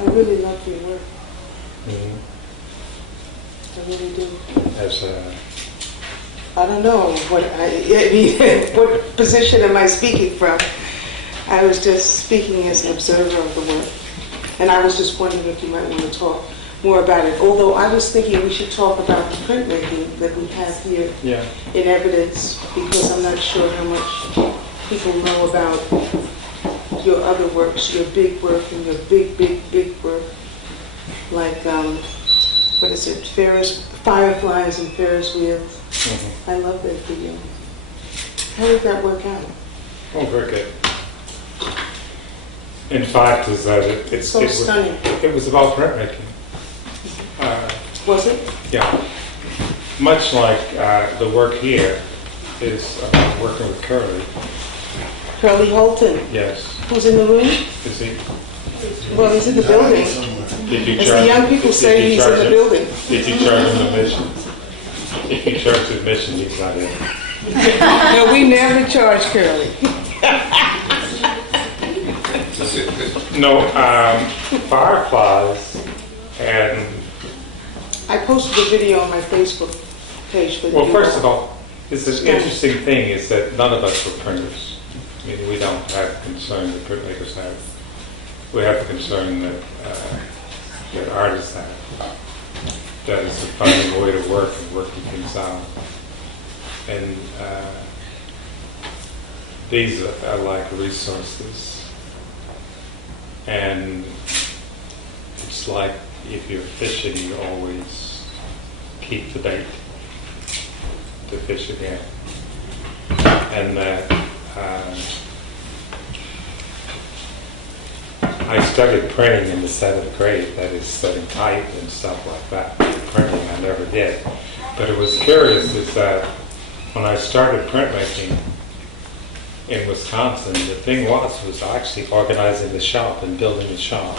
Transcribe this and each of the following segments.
I really love your work. Mm-hmm. I really do. As I don't know what what position am I speaking from? I was just speaking as an observer of the work, and I was just wondering if you might want to talk more about it. Although I was thinking we should talk about the printmaking that we have here in evidence, because I'm not sure how much people know about your other works, your big work and your big work, like what is it, Fireflies and Ferris wheels. I love that video. How did that work out? oh, very good. In fact, is that it's So stunning. It was about printmaking. Was it? Yeah. Much like the work here is about working with Curly. Curly Holton, Yes. who's in the room? Is he? Well, he's in the building. Did you As charge? the young people say, did you he's in charge the him? building. Did you charge him admission? If you charge admission, he's not in. No, we never charge Curly. No, Fireflies and I posted a video on my Facebook page for the well, people. first of all, it's an interesting thing is that none of us were printers. I mean, we don't have the concern that printmakers have. We have the concern that artists have. That is to find a way to work and working things out. And these are like resources. And it's like if you're fishing, you always keep the bait to fish again. And that I started printing in the 7th grade, that is setting type and stuff like that. Printing I never did. But it was curious is that when I started printmaking in Wisconsin, the thing was actually organizing the shop and building the shop.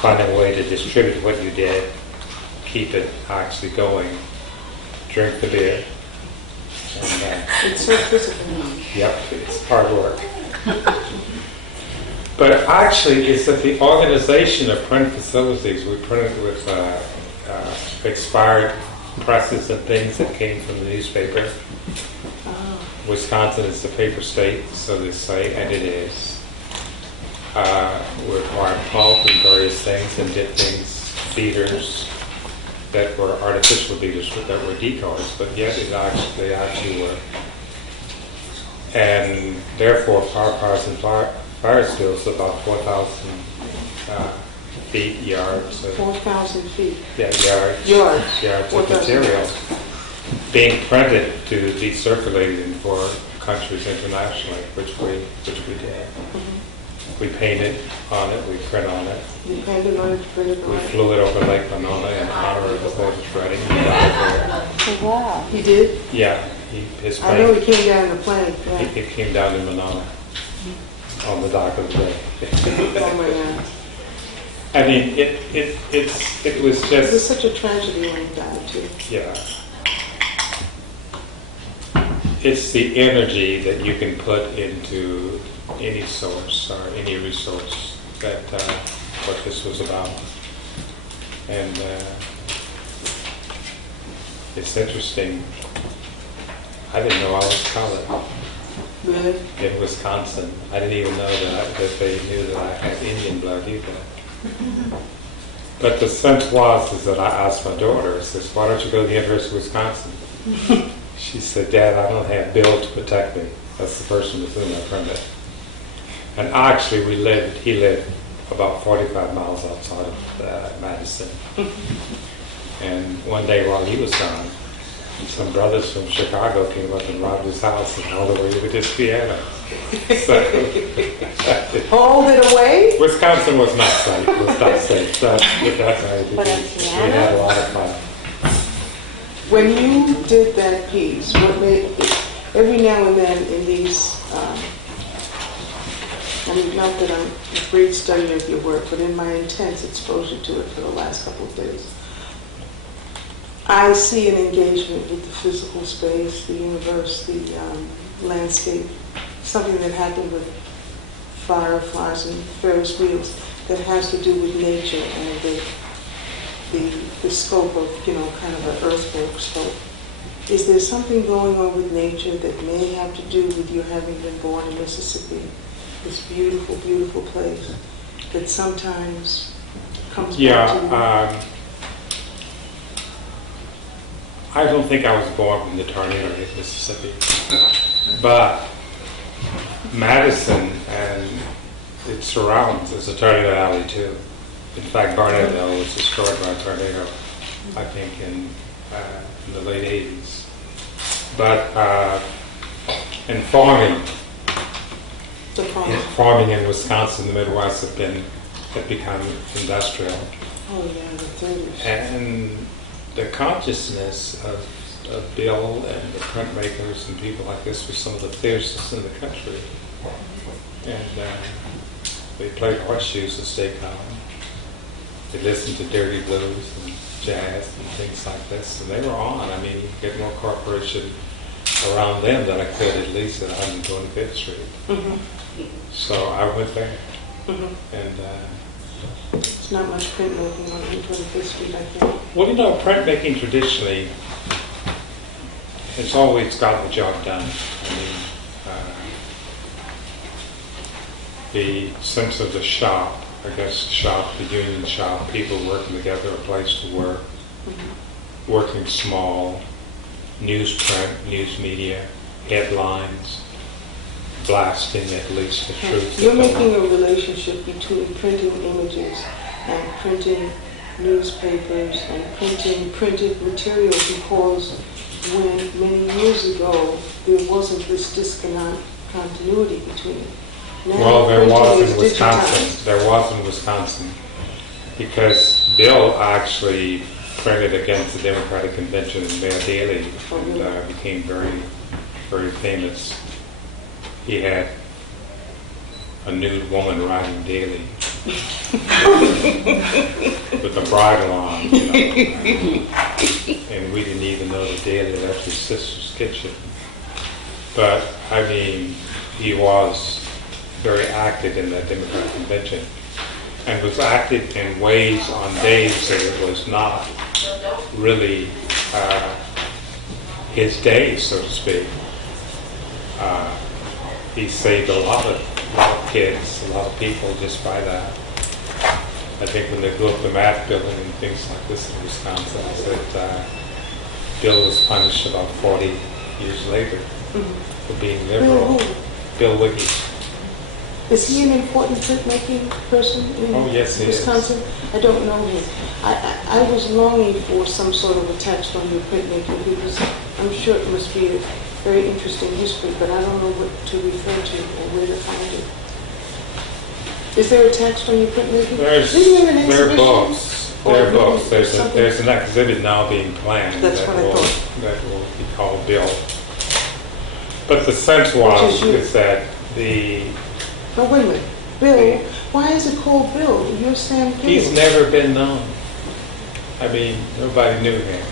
Finding a way to distribute what you did, keep it actually going, drink the beer. And, It's so physical. yep, it's hard work. But actually, it's that the organization of print facilities, we printed with expired presses and things that came from the newspaper. Wisconsin is the paper state, so they say, and it is. We acquired pulp and various things and did things, beaters that were artificial beaters that were decoys, but yet they actually were. And therefore, cars and fire steels about 4,000 feet, yards. 4,000 feet. Yeah, yards of material being printed to be circulated in 4 countries internationally, which we did. We painted on it, we print on it. You painted on it, printed on We it. flew it over Lake Monona in honor of the Otis Redding. He died there. Oh, wow. He did? Yeah, his I know plane, he came down in the plane. Yeah. he came down in Monona on the dock of the bay. Oh my God. I mean, it was This just, is such a tragedy when he died too. yeah. It's the energy that you can put into any source or any resource that what this was about. And it's interesting. I didn't know I was colored Really? in Wisconsin. I didn't even know that they knew that I had Indian blood either. But the sense is that I asked my daughter, I says, why don't you go to the University of Wisconsin? She said, Dad, I don't have Bill to protect me. That's the person with whom I printed. And actually he lived about 45 miles outside of Madison. And one day while he was gone, some brothers from Chicago came up and robbed his house and all the way with his piano. So, Hold it away? Wisconsin was not safe. That's how it But is. a We piano? had a lot of fun. When you did that piece, what made, every now and then in these, I mean, not that I'm a great study of your work, but in my intense exposure to it for the last couple of days, I see an engagement with the physical space, the universe, the landscape, something that happened with fireflies and Ferris wheels that has to do with nature and the scope of, kind of an earthwork scope. Is there something going on with nature that may have to do with you having been born in Mississippi, this beautiful, beautiful place that sometimes comes back to you? Yeah, I don't think I was born in the tornado in Mississippi, but Madison and its surrounds is a tornado alley too. In fact, Barnettville was destroyed by a tornado, I think, in the late 80s. But in farming in Wisconsin, the Midwest had become industrial. Oh yeah, the 30s. And the consciousness of Bill and the printmakers and people like this were some of the fiercest in the country. And they played horseshoes at State College. They listened to dirty blues and jazz and things like this, and they were on. I mean, you could get more corporation around them than I could at least at 125th Street. Mm-hmm. So I went there. Mm-hmm. And It's not much printmaking on 125th Street, I think. well, printmaking traditionally, it's always gotten the job done. I mean, the sense of the shop, I guess, the union shop, people working together, a place to work, Mm-hmm. working small, newsprint, news media, headlines, blasting at least the truth. You're making a relationship between printing images and printing newspapers and printing printed material, because when many years ago there wasn't this discontinuity between it. Now Well, there printing was is in Wisconsin. digitized. There was in Wisconsin, because Bill actually printed against the Democratic Convention in Mail Daily and became very, very famous. He had a nude woman writing daily with a bridle on, and we didn't even know the daily left his sister's kitchen. But I mean, he was very active in that Democratic Convention, and was active in ways on days that it was not really his day, so to speak. He saved a lot of kids, a lot of people just by that. I think when they blew up the math building and things like this in Wisconsin, I said Bill was punished about 40 years later for being liberal. Bill Wiggy. Is he an important printmaking person in Yes, he is. Wisconsin? I don't know him. I was longing for some sort of a text on your printmaking, because I'm sure it must be a very interesting history, but I don't know what to refer to or where to find it. Is there a text on your printmaking? Isn't there an There are exhibition? books. Or There are books. something? There's an exhibit now being planned That's what I thought. that will be called Bill. But the sense was is that the No, wait a minute. Bill, why is it called Bill? You're Sam Gilliam. he's never been known. I mean, nobody knew him.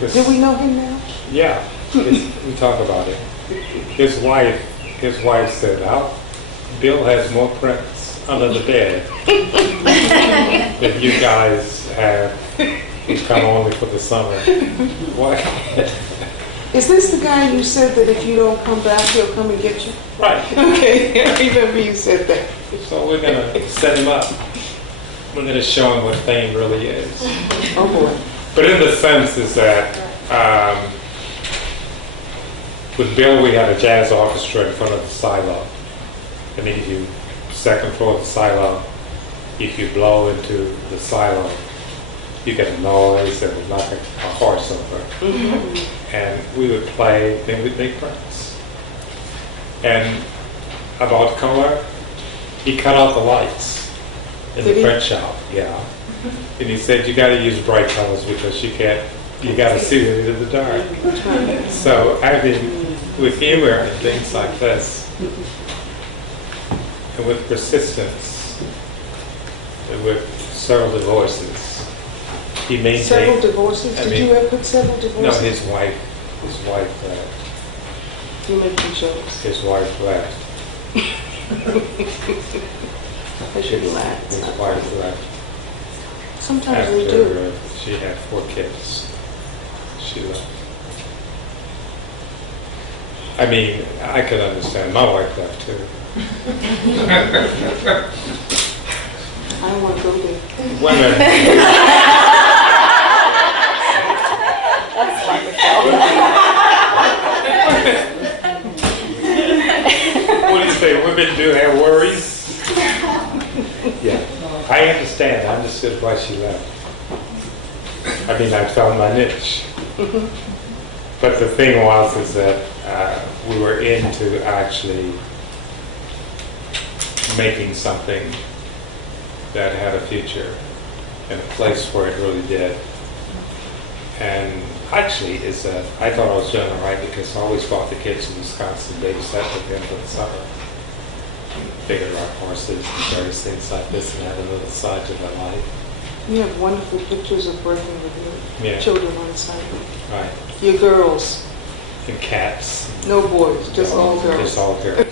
Do we know him now? Yeah, we talk about it. His wife said, Bill has more prints under the bed that you guys have. He's come only for the summer. What? Is this the guy you said that if you don't come back, he'll come and get you? Right. Okay, I remember you said that. So we're going to set him up. We're going to show him what fame really is. Oh boy. But in the sense is that with Bill, we had a jazz orchestra in front of the silo. And then if you, second floor of the silo, if you blow into the silo, you get a noise that was like a horse over. Mm-hmm. And we would play, then we'd make prints. And about color, he cut out the lights in the print shop, yeah. Mm-hmm. And he said, you got to use bright colors because you got to see it in the dark. So I mean, with humor and things like this, and with persistence, and with several divorces, he maintained. Several divorces? Did you ever put several divorces? No, his wife You make me jokes. his wife left. I should laugh. His wife left Sometimes they do. after she had 4 kids. She left. I mean, I could understand. My wife left too. I don't want to go there. Women. That's like Michele. What do you say? Women do have worries? Yeah. I understand. I understood why she left. I mean, I found my niche. But the thing was is that we were into actually making something that had a future in a place where it really did. And actually, is that I thought I was doing it right because I always brought the kids to Wisconsin, babysat with them for the summer. Figured out horses and various things like this, and had a little side to my life. You have wonderful pictures of working with your Yeah. children on site. Right. Your girls, And cats. no boys, just all girls. Just all girls.